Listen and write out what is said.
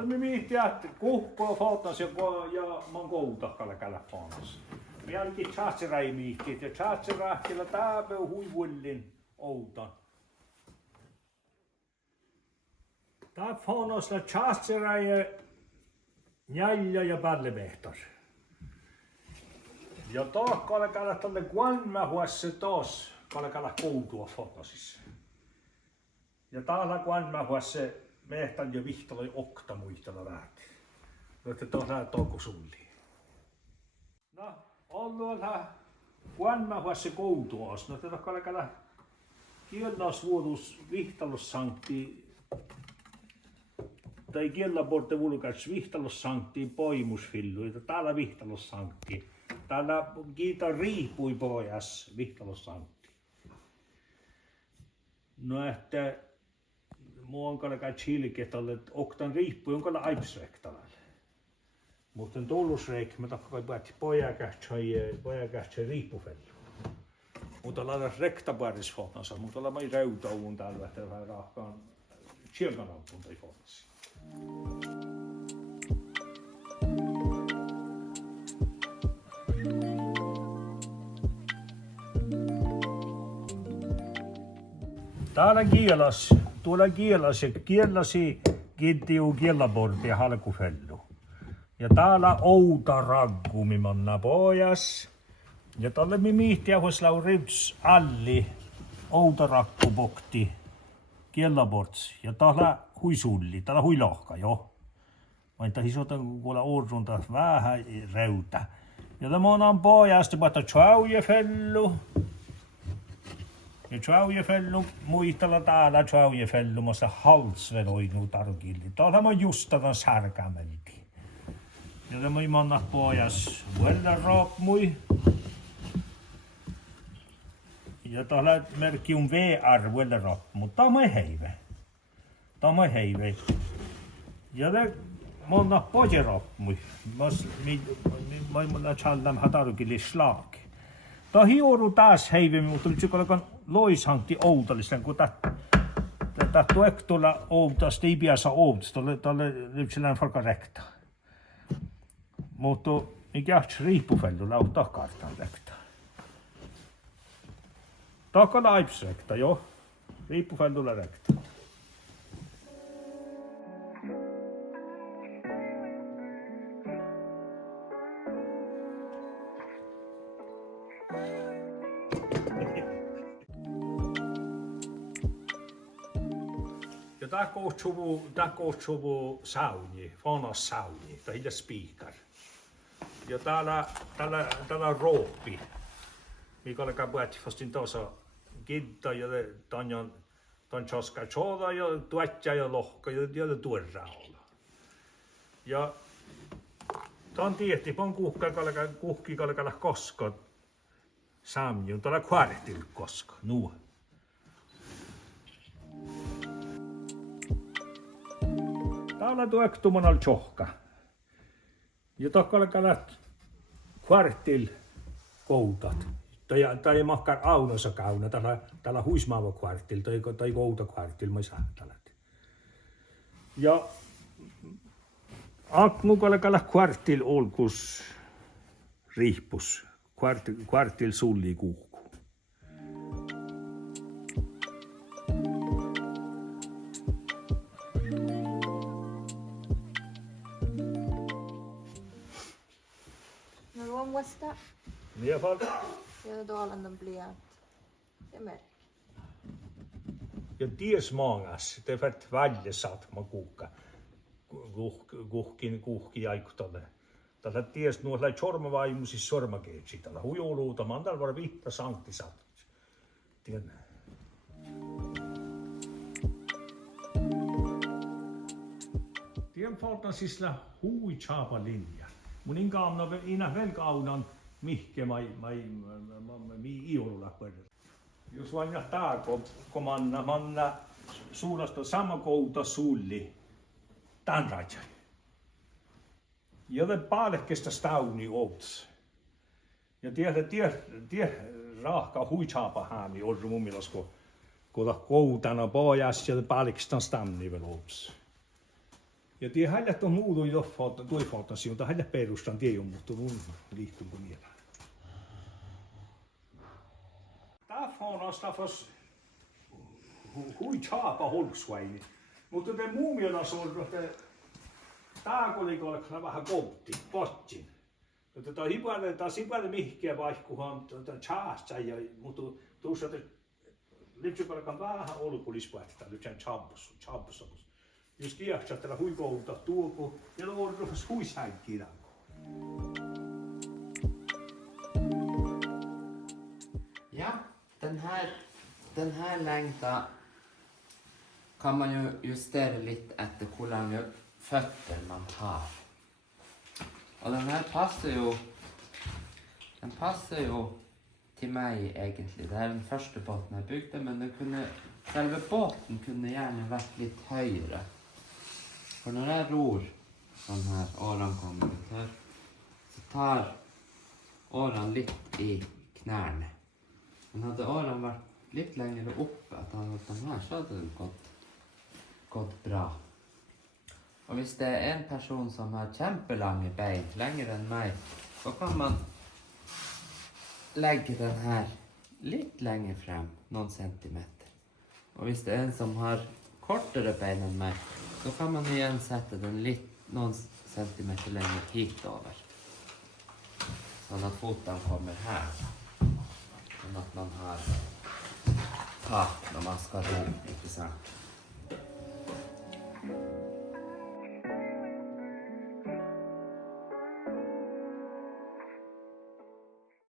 olemme miettiä kuhkoa fotos ja mon koutakkalla käydä fotos. Me jälkeen chatserai miettiä ja chatserahkilla tääpä huivullin outan. Tää fonosla chatserai njälja ja pärlevehtas. Ja tohkolle käydä tälle kuanmähuassa tos, kalle käydä koutua fotosissa. Ja täällä kuanmähuassa mehtän jo vihtaloi okta muistella lähti. Jotta tuossa touko sulli. No, on tuolla kuanmähuassa koutuos. No tätä kalle käydä kiellas vuodus vihtalossankti tai kielaporte vulkats vihtalossanktiin poimusfillu, että täällä vihtalossanktiin. Täällä kiita riipui pojas vihtalossanktiin. No että mua on kalkaa chilketalle, että oktan riippui on kalkaa aipsrektalalle. Mutta on tullusreik, mä takkaan päätti pojakähtsä riippufellu. Mutta lailla rektaparis fotnassa, mutta lailla ei reutauun täällä, että vähän rahkaan chilkanautuun tai fotnassa. Täällä kielasi kittiu kielaborti ja halkufellu. Ja täällä outa raggu mimanna pojas. Ja tälle mi miihtiä huoslau rivs alli outa raggu bokti kielaborts. Ja täällä huisulli, täällä huilohka jo. Vaikka hisotan kuulla uurrunta vähän reuta. Ja tämä on pojas, että tjaujefellu. Ja tjaujefellu muistella täällä tjaujefellu, mutta halsveloinu tarkilli. Täällä on just tämän särkämelti. Ja tämä on manna pojas vuella roopmui. Ja täällä merkki on VR vuella roopmui, mutta tämä on heive. Tämä on heive. Ja tämä manna poje roopmui. Mä challam hatarukilli slag. Tämä hiuru taas heive, mutta nyt kun loishankti outallisen, kun tämä tuektulla outasta ei piässä outasta, tälle lypsellään falka rekta. Mutta mikä riippufellulla on takartaan rekta. Takalla aipsrekta, joo. Riippufellulla rekta. Ja tämä kohtsuvu sauni, fanas sauni, tai hiljaa spiikar. Ja täällä on rooppi, mikä alkaa puhutti fastin tuossa kitta ja ton choska choda ja tuotja ja lohka ja tuorra olla. Ja ton tietti pon kuhki kalkalla koska samjun täällä kvartil koska nuo. Täällä tuektuman al chohka. Ja tokkalkalla kvartil koutat. Tai makkar aunossa kauna, täällä huismaava kvartil tai kouta kvartil, mä saan tällä. Ja akmukalkalla kvartil olkus riippus, kvartil sulli kuhku. Vasta. I alla fall. Ja Dalarna blyant. Det märker. Ja ties mangas, det är för att välja satt man kuhka. Kuhki aikutalle. Tällä ties nuolla sormavaimusis sormakeitsi. Tällä huijoluuta mandal var vihta sankti satt. Tiedän. Tien faltan sisla hui chapa linja. Mun inkaamna ina velkaunan mihke mi iolulla perre. Jos vain jahtaako, kun manna suunnasta sama kouta sulli tämän rajan. Joten paalekkeesta stauni outs. Ja tie rahka huichaapa häämi orru mun mielestä, kun koutana pojas ja paalekkeesta stamni vielä outs. Ja tie häljät on muutu jo toifauttasi, mutta häljät perustan tie on muuttunut liittyykö vielä. Tafon on staffas hui tjapa holksvaini. Mutta te muumiona on, että taakolikolla vähän koutti, pottin. Tämä on hipalle mihkiä vaihkuhan tjaasta, mutta tuossa lypsypalkan vähän olkulispaikta, lypsän champus. Jos kiehtaa tällä huikoulta tuoko, ja on ruvas huishänkkiä. Ja, den här längtan kan man ju justera lite efter hur långa fötter man har. Och den här passar ju till mig egentligen. Det här är den första båten jag byggde, men själva båten kunde gärna varit lite högre. För när jag ror sån här åran kommer ut här, så tar åran lite i knäna. Men hade åran varit lite längre upp, att han åt den här, så hade det gått bra. Och hvis det är en person som har kämpelånga ben, längre än mig, så kan man lägga den här lite längre fram, någon centimeter. Och hvis det är en som har kortare ben än mig, så kan man igen sätta den någon centimeter längre hitover. Så att foten kommer här. Så att man har tak när man ska ro, inte sant?